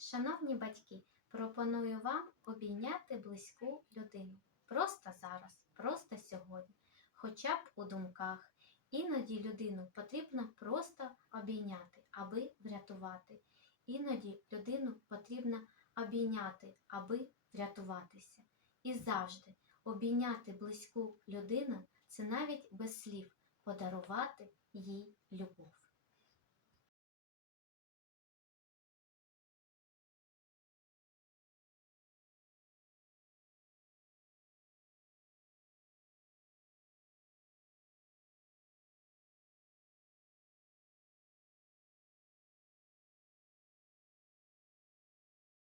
Шановні батьки, пропоную вам обійняти близьку людину. Просто зараз, просто сьогодні, хоча б у думках. Іноді людину потрібно просто обійняти, аби врятувати. Іноді людину потрібно обійняти, аби врятуватися. І завжди обійняти близьку людину це навіть без слів подарувати їй любов.